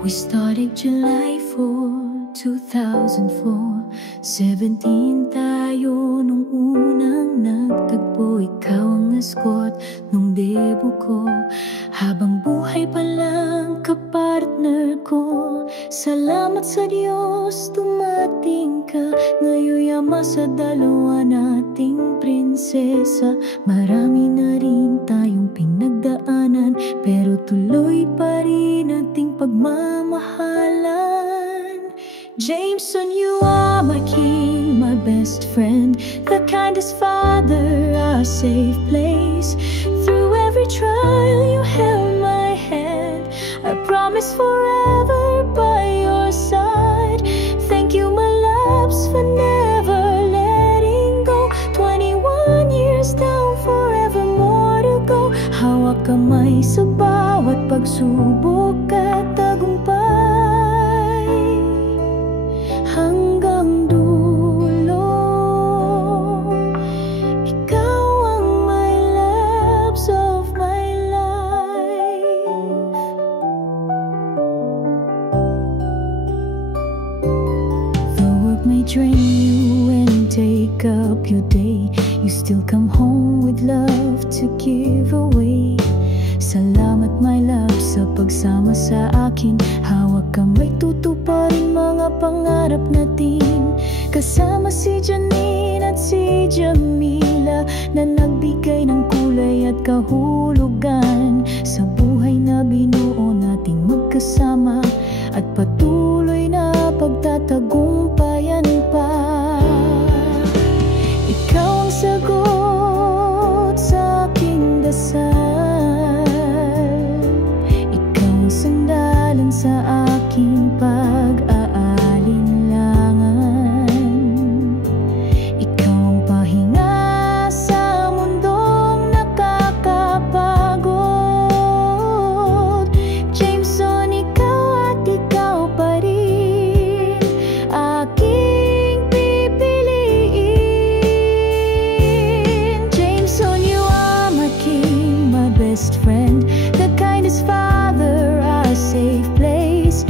We started July 4, 2004. 17 tayo nung unang nagtagpo. Ikaw ang escort nung debut ko. Habang buhay pa lang kapartner ko. Salamat sa Diyos, dumating ka. Ngayoyama sa dalawa nating prinsesa. Marami na rin tayong pinagdaanan, pero tuloy pa rin ating pagmamahalan. Jameson, you are my king, my best friend, the kindest father, our safe place. Through every trial you held my hand. I promise forever by your side. Thank you, my loves, for never letting go. 21 years down, forever more to go. Hawak kamay sa bawat pagsubok at tagumpay. Hanggang dulo, ikaw ang my loves of my life. The work may drain you and take up your day. You still come home with love to give away. Salamat my love sa pagsama sa akin. Hawak kamay, tutuparin mga pangarap natin. Kasama si Janine at si Jamila, na nagbigay ng kulay at kahulugan sa buhay na binuo nating magkasama, at patuloy na pagtatagumpayan pa. Ikaw ang sagot sa aking dasal. Sandalan sa aking pag-aalinlangan. Ikaw ang pahinga sa mundong nakakapagod. Jameson, ikaw at ikaw pa rin aking pipiliin. Jameson, you are my king, my best friend, the kindest father, our safe place.